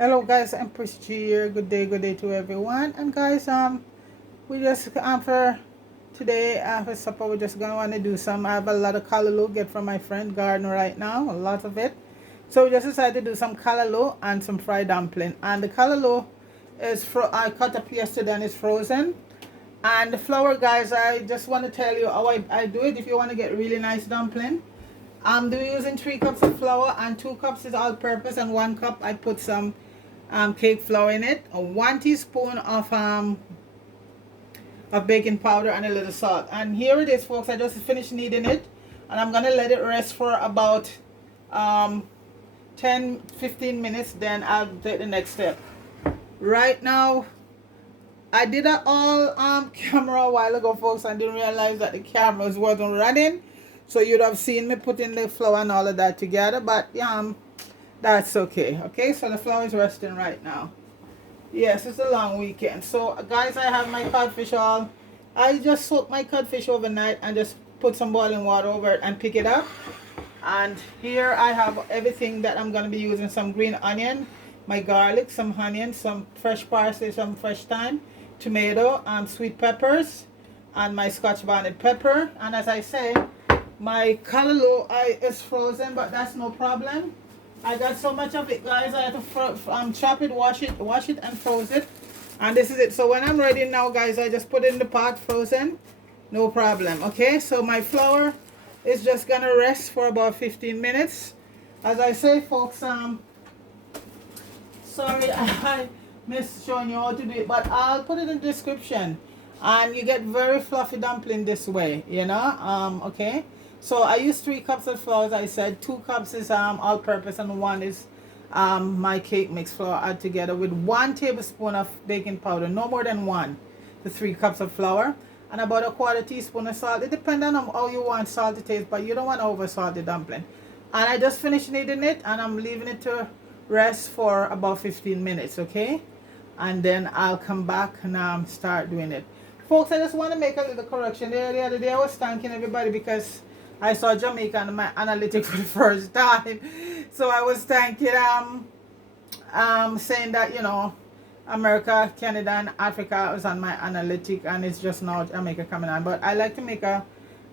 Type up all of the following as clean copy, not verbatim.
Hello guys, I'm Chris G here. Good day to everyone. And guys, we just for today for supper we're just gonna wanna do some. I have a lot of callaloo get from my friend garden right now, a lot of it. So we just decided to do some callaloo and some fried dumpling. And the callaloo is I cut up yesterday and it's frozen. And the flour, guys, I just want to tell you how I do it if you want to get really nice dumpling. I'm using 3 cups of flour and 2 cups is all purpose and 1 cup I put some cake flour in it, 1 teaspoon of baking powder and a little salt. And here it is, folks. I just finished kneading it and I'm gonna let it rest for about 10-15 minutes, then I'll take the next step. Right now I did that all camera a while ago, folks. I didn't realize that the cameras wasn't running, so you'd have seen me putting the flour and all of that together, but that's okay. Okay, so the flour is resting right now. Yes, it's a long weekend. So guys, I have my codfish all. I just soak my codfish overnight and just put some boiling water over it and pick it up. And here I have everything that I'm going to be using: some green onion, my garlic, some onion, some fresh parsley, some fresh thyme, tomato, and sweet peppers, and my scotch bonnet pepper. And as I say, my callaloo is frozen, but that's no problem. I got so much of it, guys. I have to chop it, wash it, and froze it. And this is it. So when I'm ready now, guys, I just put it in the pot, frozen, no problem. Okay, so my flour is just gonna rest for about 15 minutes. As I say, folks, sorry I missed showing you how to do it, but I'll put it in the description. And you get very fluffy dumpling this way, okay. So I use 3 cups of flour, as I said. 2 cups is all purpose and 1 is my cake mix flour, add together with 1 tablespoon of baking powder, no more than 1 to 3 cups of flour, and about a 1/4 teaspoon of salt. It depends on how you want salt to taste, but you don't want to over salt the dumpling. And I just finished kneading it and I'm leaving it to rest for about 15 minutes, okay? And then I'll come back and start doing it. Folks, I just want to make a little correction. The other day I was thanking everybody because I saw Jamaica on my analytics for the first time. So I was thanking saying that America, Canada, and Africa was on my analytic, and it's just now Jamaica coming on. But I like to make a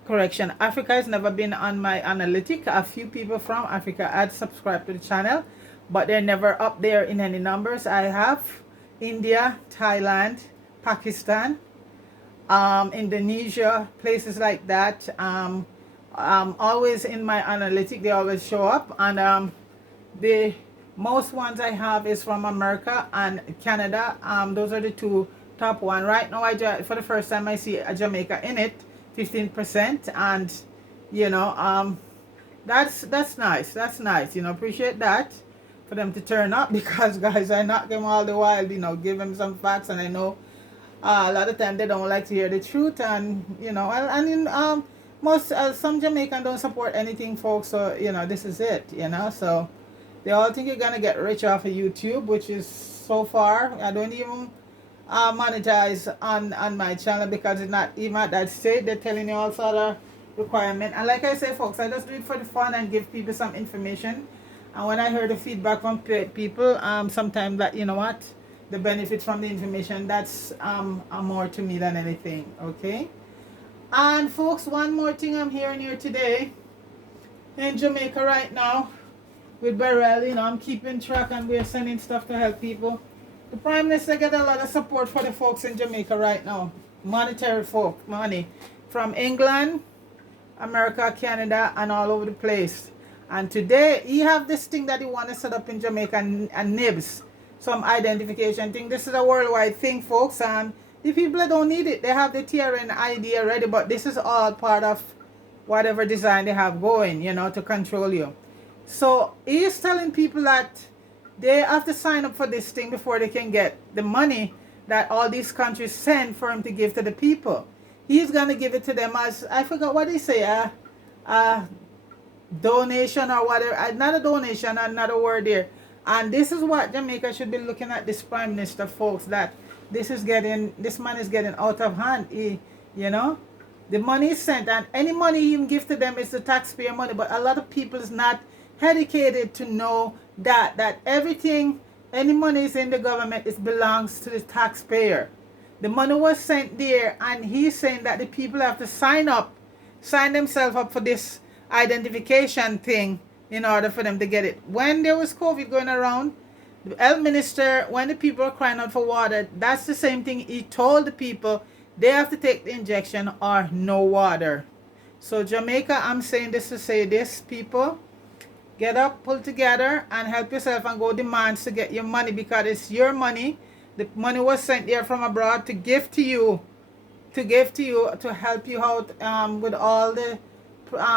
correction. Africa has never been on my analytic. A few people from Africa had subscribed to the channel, but they're never up there in any numbers. I have India, Thailand, Pakistan, Indonesia, places like that. Always in my analytic, they always show up, and the most ones I have is from America and Canada. Those are the two top one. Right now, for the first time I see a Jamaica in it, 15%, and that's nice. That's nice. Appreciate that for them to turn up because guys, I knock them all the while. Give them some facts, and I know a lot of time they don't like to hear the truth, and most some Jamaican don't support anything, folks. So this is it. So they all think you're gonna get rich off of YouTube, which is so far I don't even monetize on my channel because it's not even at that state. They're telling you all sort of requirement, and like I say, folks, I just do it for the fun and give people some information. And when I heard the feedback from people, sometimes that the benefit from the information, that's more to me than anything. Okay. And folks, one more thing I'm hearing here today in Jamaica right now with Beryl, I'm keeping track and we're sending stuff to help people. The Prime Minister get a lot of support for the folks in Jamaica right now. Monetary money from England, America, Canada, and all over the place. And today he have this thing that he want to set up in Jamaica and nibs, some identification thing. This is a worldwide thing, folks, and the people that don't need it, they have the TRN ID already, but this is all part of whatever design they have going, to control you. So he is telling people that they have to sign up for this thing before they can get the money that all these countries send for him to give to the people. He's going to give it to them as, I forgot what they say, a donation or whatever. Not a donation, another word there. And this is what Jamaica should be looking at, this Prime Minister, folks, that this man is getting out of hand. The money is sent, and any money he give to them is the taxpayer money. But a lot of people is not educated to know that everything Any money is in the government, it belongs to the taxpayer. The money was sent there, and he's saying that the people have to sign themselves up for this identification thing in order for them to get it. When there was COVID going around, the health minister, when the people were crying out for water, that's the same thing he told the people. They have to take the injection or no water. So Jamaica, I'm saying this to say this, people, get up, pull together, and help yourself and go demands to get your money, because it's your money. The money was sent there from abroad to give to you, to help you out with all the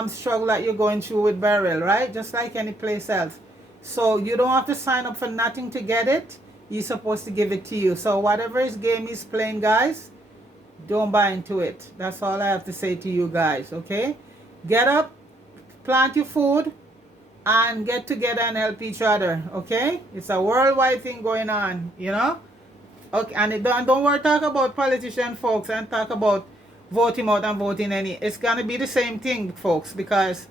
struggle that you're going through with burial, right? Just like any place else. So you don't have to sign up for nothing to get it. He's supposed to give it to you. So whatever his game he's playing, guys, don't buy into it. That's all I have to say to you guys, okay? Get up, plant your food, and get together and help each other, okay? It's a worldwide thing going on, you know? Okay, and don't worry, talk about politician folks and talk about voting out and voting any. It's gonna be the same thing, folks, because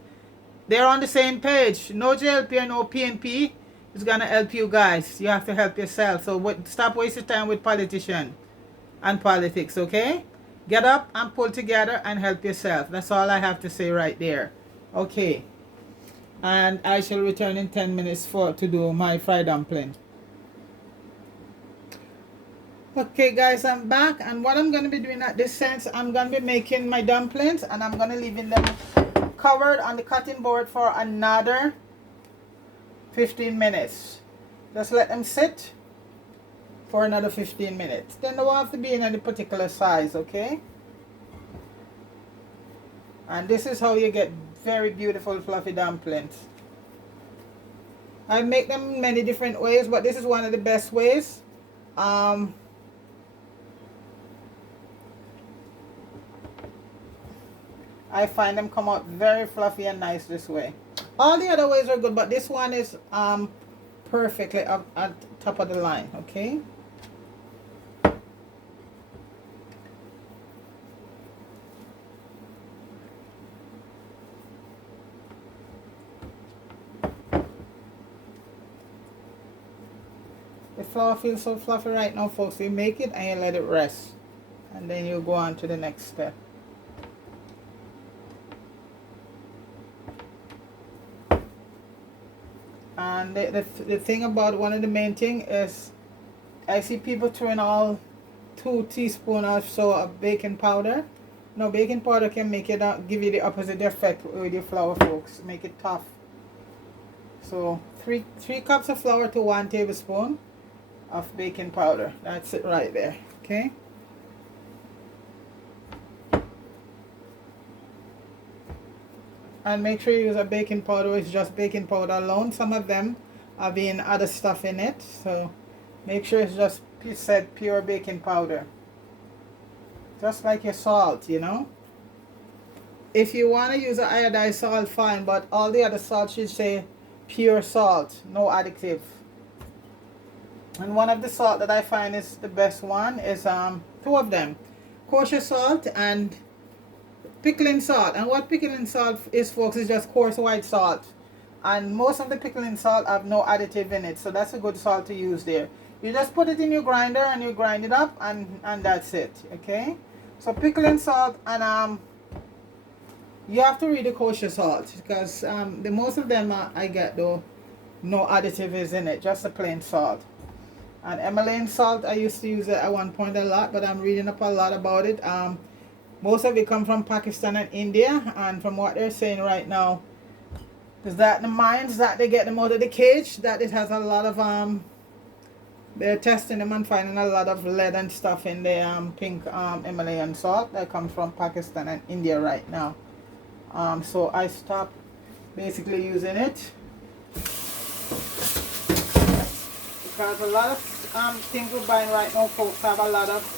they're on the same page. No JLP or no PNP is gonna help you guys. You have to help yourself. So stop wasting time with politicians and politics, okay? Get up and pull together and help yourself. That's all I have to say right there. Okay. And I shall return in 10 minutes to do my fried dumpling. Okay guys, I'm back, and what I'm going to be doing at this sense, I'm going to be making my dumplings, and I'm going to leave them covered on the cutting board for another 15 minutes. Just let them sit for another 15 minutes. Then they won't have to be in any particular size, okay? And this is how you get very beautiful fluffy dumplings. I make them many different ways, but this is one of the best ways. I find them come out very fluffy and nice this way. All the other ways are good, but this one is perfectly up at top of the line, okay? The flour feels so fluffy right now, folks. You make it and you let it rest, and then you go on to the next step. And the thing about one of the main thing is, I see people throwing all 2 teaspoons or so of baking powder. No, baking powder can make it give you the opposite effect with your flour, folks. Make it tough. So 3 cups of flour to 1 tablespoon of baking powder. That's it right there, okay? And make sure you use a baking powder. It's just baking powder alone. Some of them have been other stuff in it, so make sure it's just said pure baking powder, just like your salt, you know. If you want to use an iodized salt, fine, but all the other salt should say pure salt, no additive. And one of the salt that I find is the best one is 2 of them, kosher salt and pickling salt. And what pickling salt is, folks, is just coarse white salt, and most of the pickling salt have no additive in it, so that's a good salt to use there. You just put it in your grinder and you grind it up, and that's it, okay? So pickling salt, and you have to read the kosher salt, because the most of them I get, though, no additive is in it, just a plain salt. And Himalayan salt, I used to use it at one point a lot, but I'm reading up a lot about it. Most of it come from Pakistan and India, and from what they're saying right now is that the mines that they get them out of the cage, that it has a lot of they're testing them and finding a lot of lead and stuff in the pink Himalayan salt that comes from Pakistan and India right now. So I stopped basically using it, because a lot of things we're buying right now, folks, have a lot of,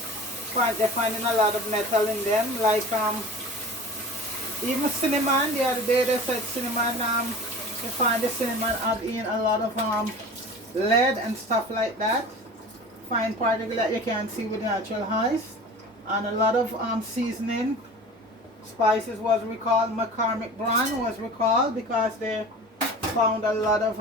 they're finding a lot of metal in them, like even cinnamon. The other day they said cinnamon, they find the cinnamon have in a lot of lead and stuff like that, fine particle that you can't see with natural eyes. And a lot of seasoning spices was recalled. McCormick brand was recalled because they found a lot of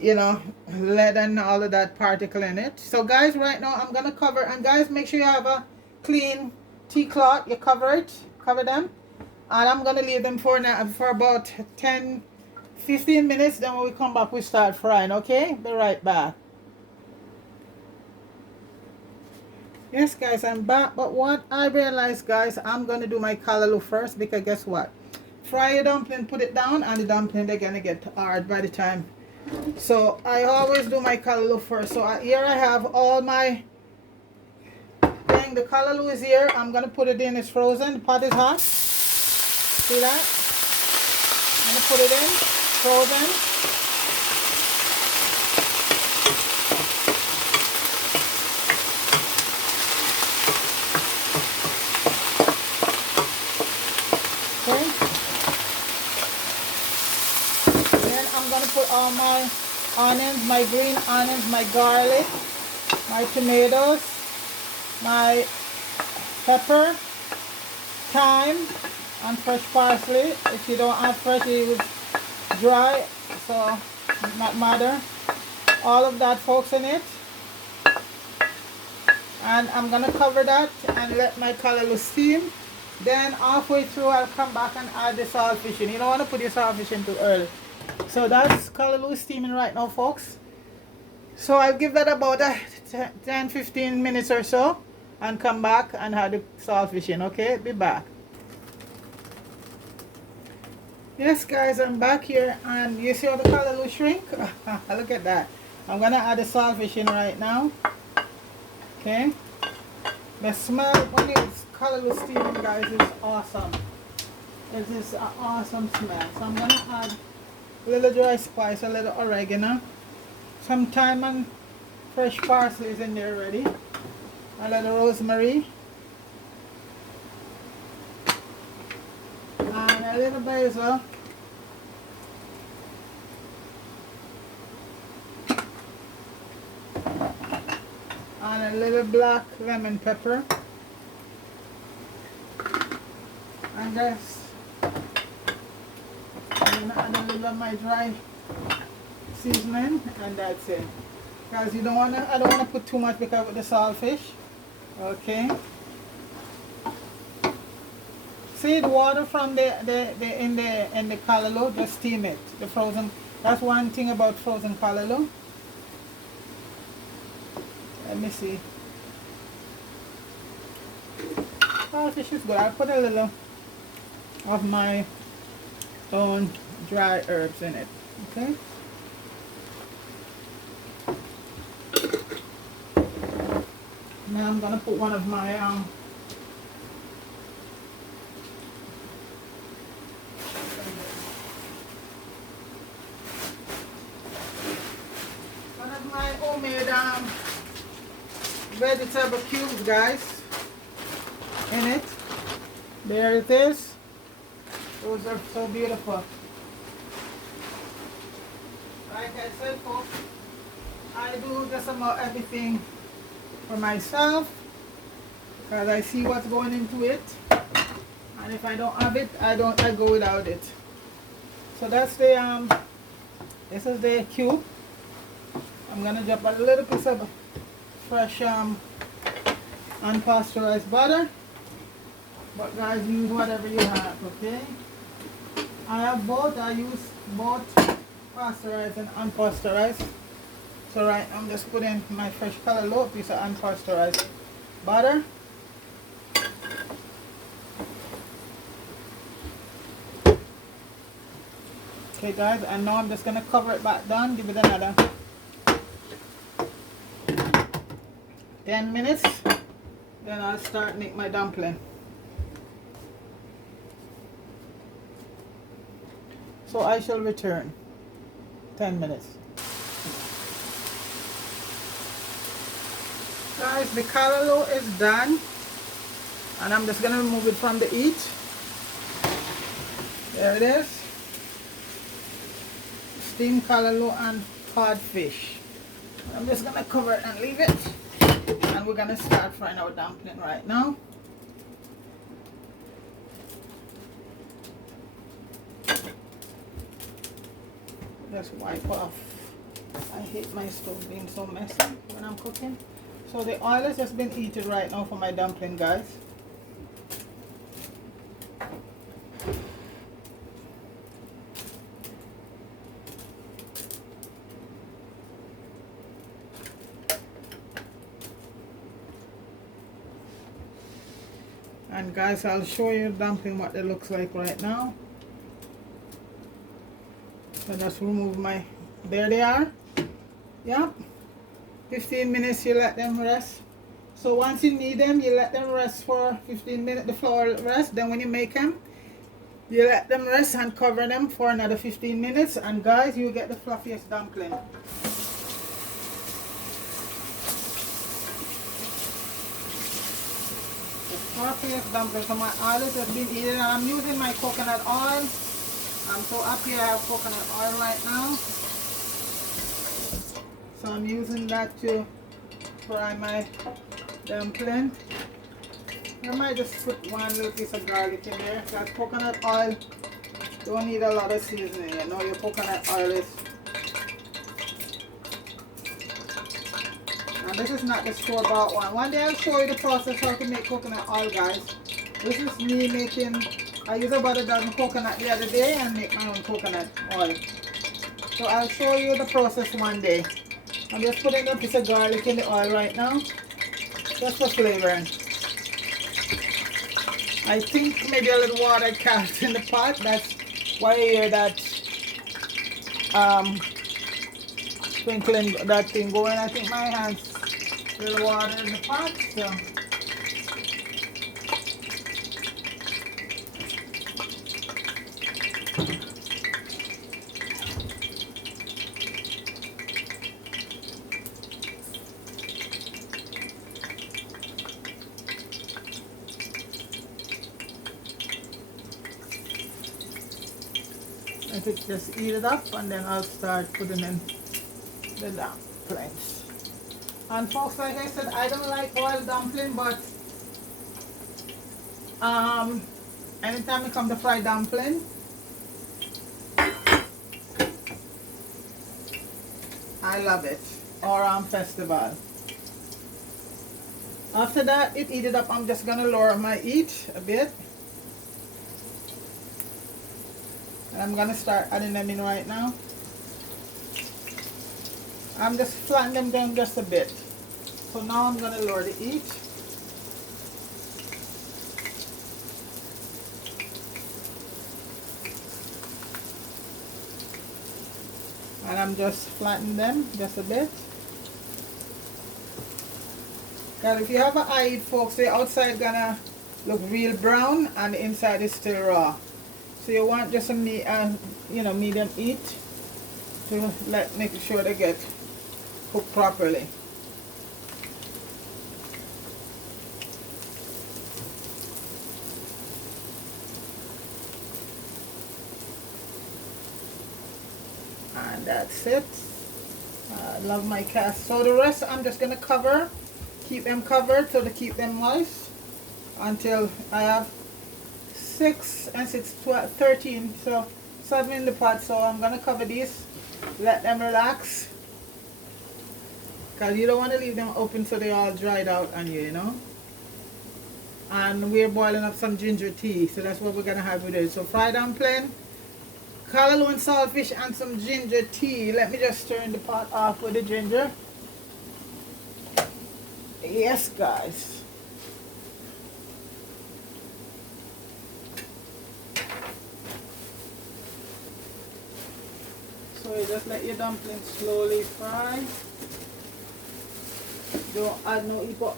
you know, lead and all of that particle in it. So guys, right now I'm gonna cover, and guys, make sure you have a clean tea cloth. You cover them, and I'm gonna leave them for now for about 10-15 minutes. Then when we come back, we start frying. Okay, be right back. Yes, guys, I'm back. But what I realized, guys, I'm gonna do my callaloo first, because guess what? Fry your dumpling, put it down, and the dumpling they're gonna get hard by the time. So I always do my callaloo first. So here I have all my thing. The callaloo is here. I'm gonna put it in. It's frozen. The pot is hot. See that? I'm gonna put it in. Frozen. Okay. Then I'm gonna put all my onions, my green onions, my garlic, my tomatoes, my pepper, thyme, and fresh parsley. If you don't have fresh, it would dry, so not matter. All of that, folks, in it. And I'm gonna cover that and let my callaloo steam. Then halfway through, I'll come back and add the saltfish in. You don't want to put your saltfish in too early. So that's callaloo steaming right now, folks. So I'll give that about 10-15 minutes or so, and come back and add the saltfish in. Okay, be back. Yes, guys, I'm back here, and you see how the callaloo shrink? Look at that. I'm gonna add the saltfish in right now. Okay. The smell when it's callaloo steaming, guys, is awesome. It is an awesome smell. So I'm gonna add a little dry spice, a little oregano, some thyme and fresh parsley is in there already, a little rosemary, and a little basil, and a little black lemon pepper, and just I'm gonna add a little of my dry seasoning, and that's it. Because I don't wanna put too much because with the saltfish. Okay. See the water from the in the callaloo, just steam it. The frozen. That's one thing about frozen callaloo. Let me see. Saltfish is good. I'll put a little of my own dry herbs in it. Okay. Now I'm gonna put one of my homemade vegetable cubes, guys, in it. There it is. Those are so beautiful. Like I said, folks, I do just about everything for myself because I see what's going into it, and if I don't have it, I go without it. So that's the this is the cube. I'm gonna drop a little piece of fresh unpasteurized butter, but guys, use whatever you have. Okay, I have both. I use both pasteurized and unpasteurized. So right, I'm just putting my fresh callaloo, piece of unpasteurized butter. Okay, guys, and now I'm just gonna cover it back down. Give it another 10 minutes. Then I'll start make my dumpling. So I shall return 10 minutes. Guys, the callaloo is done, and I'm just gonna remove it from the heat. There it is. Steamed callaloo and codfish. I'm just gonna cover it and leave it, and we're gonna start frying our dumpling right now. Just wipe off I hate my stove being so messy when I'm cooking. So the oil has just been heated right now for my dumpling, guys. And guys, I'll show you dumpling what it looks like right now. So just remove my, there they are. Yep. 15 minutes you let them rest. So once you need them, you let them rest for 15 minutes, the flour rest. Then when you make them, you let them rest and cover them for another 15 minutes. And guys, you get the fluffiest dumpling. Fluffiest dumpling. So my oil has been eaten and I'm using my coconut oil. I'm so happy I have coconut oil right now. So I'm using that to fry my dumpling. I might just put one little piece of garlic in there. That coconut oil don't need a lot of seasoning. You know your coconut oil is. Now this is not the store-bought one. One day I'll show you the process how to make coconut oil, guys. This is me making. I used about a dozen coconut the other day and make my own coconut oil. So I'll show you the process one day. I'm just putting a piece of garlic in the oil right now, just for flavoring. I think maybe a little water cast in the pot. That's why you hear that sprinkling, that thing going. I think my hands, a little water in the pot. So. I think just eat it up and then I'll start putting in the dumplings. And folks, like I said, I don't like boiled dumpling, but anytime it comes to fried dumpling, I love it. Or festival. After that, it eat it up. I'm just gonna lower my heat a bit. And I'm gonna start adding them in right now. I'm just flattening them down just a bit. So now I'm gonna lower the heat. And I'm just flattening them just a bit. Because if you have an eye, folks, the outside gonna look real brown and the inside is still raw. So you want just a medium heat to make sure they get cooked properly. And that's it. I love my cast. So the rest I'm just gonna cover, keep them covered so to keep them moist until I have 6 and 6, 12, 13, so 7 in the pot. So I'm gonna cover these, let them relax, because you don't want to leave them open so they all dried out on you, you know. And we're boiling up some ginger tea, so that's what we're gonna have with it. So fried dumpling, callaloo and saltfish, and some ginger tea. Let me just turn the pot off with the ginger. Yes, guys. So you just let your dumplings slowly fry. Don't add no equal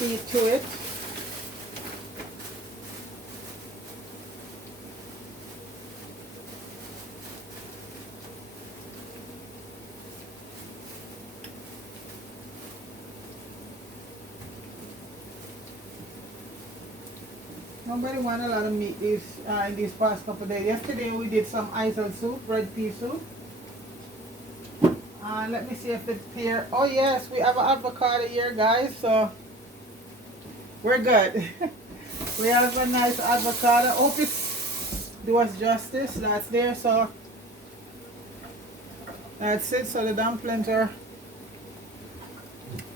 heat to it. Nobody want a lot of meat in these past couple of days. Yesterday we did some isel soup, red pea soup. Let me see if it's here. Oh yes, we have an avocado here, guys. So we're good. We have a nice avocado. Hope it's do us justice. That's there. So That's it. So the dumplings are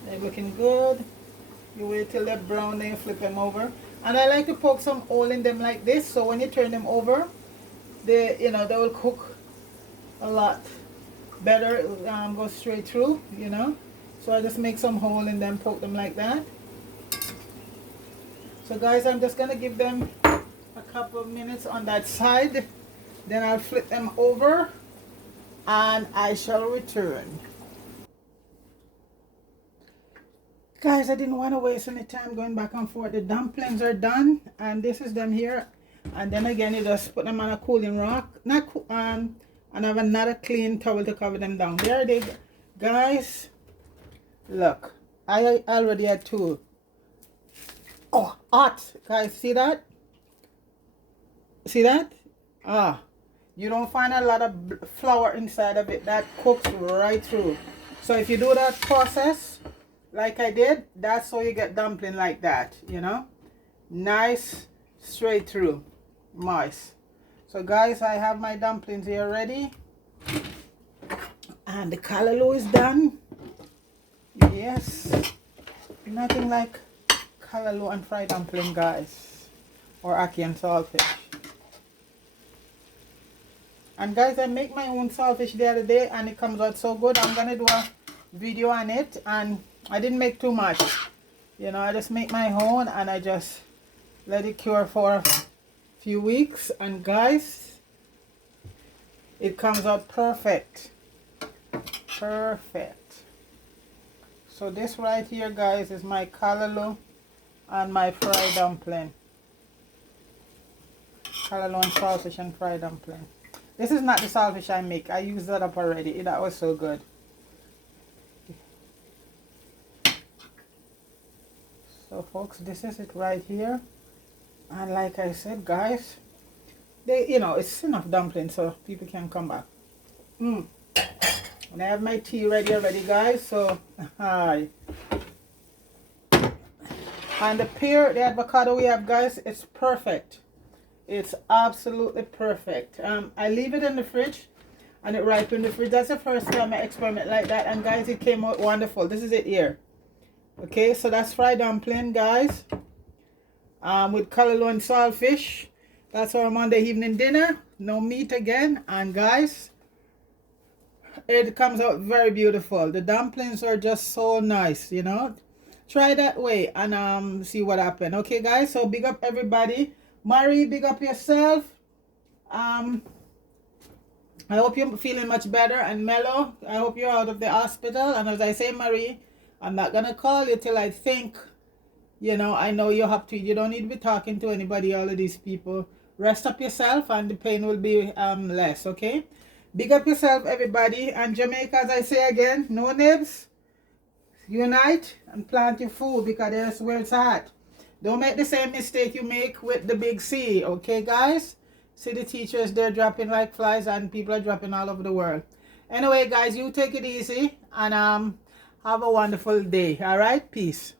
they're looking good. You wait till they're brown, then you flip them over. And I like to poke some hole in them like this, so when you turn them over, they, you know, they will cook a lot better. It will, go straight through, you know. So I just make some hole in them, poke them like that. So guys, I'm just gonna give them a couple of minutes on that side. Then I'll flip them over and I shall return. Guys, I didn't want to waste any time going back and forth. The dumplings are done, and this is them here. And then again, you just put them on a cooling rack, and have another clean towel to cover them down. There they go. Guys, look, I already had two. Oh, hot. Guys, see that? See that? Ah, you don't find a lot of flour inside of it. That cooks right through. So if you do that process like I did, that's how you get dumpling like that, you know, nice straight through, moist. So guys, I have my dumplings here ready, and the callaloo is done. Yes, nothing like callaloo and fried dumpling, guys, or ackee and saltfish. And guys, I make my own saltfish the other day and it comes out so good. I'm gonna do a video on it, and I didn't make too much, you know. I just make my own and I just let it cure for a few weeks, and guys, it comes out perfect. Perfect. So this right here, guys, is my callaloo and my fried dumpling. Callaloo and saltfish and fried dumpling. This is not the saltfish I make. I used that up already. That was so good. So folks, this is it right here. And like I said, guys, they, you know, it's enough dumplings so people can come back. And I have my tea ready already, guys. So hi. And the pear, the avocado we have, guys, it's perfect. It's absolutely perfect. I leave it in the fridge and it ripens in the fridge. That's the first time I experiment like that, and guys, it came out wonderful. This is it here. Okay, so that's fried dumpling, guys, with callaloo and saltfish. That's our Monday evening dinner. No meat again. And guys, it comes out very beautiful. The dumplings are just so nice, you know. Try that way and see what happens. Okay, guys, so big up everybody. Marie, big up yourself. I hope you're feeling much better, and Mello, I hope you're out of the hospital. And as I say, Marie, I'm not gonna call you till I think, you know, I know you have to. You don't need to be talking to anybody, all of these people. Rest up yourself and the pain will be less, okay? Big up yourself, everybody. And Jamaica, as I say again, no nibs. Unite and plant your food, because that's where it's at. Don't make the same mistake you make with the big C, okay, guys? See the teachers, they're dropping like flies, and people are dropping all over the world. Anyway, guys, you take it easy and have a wonderful day. All right, peace.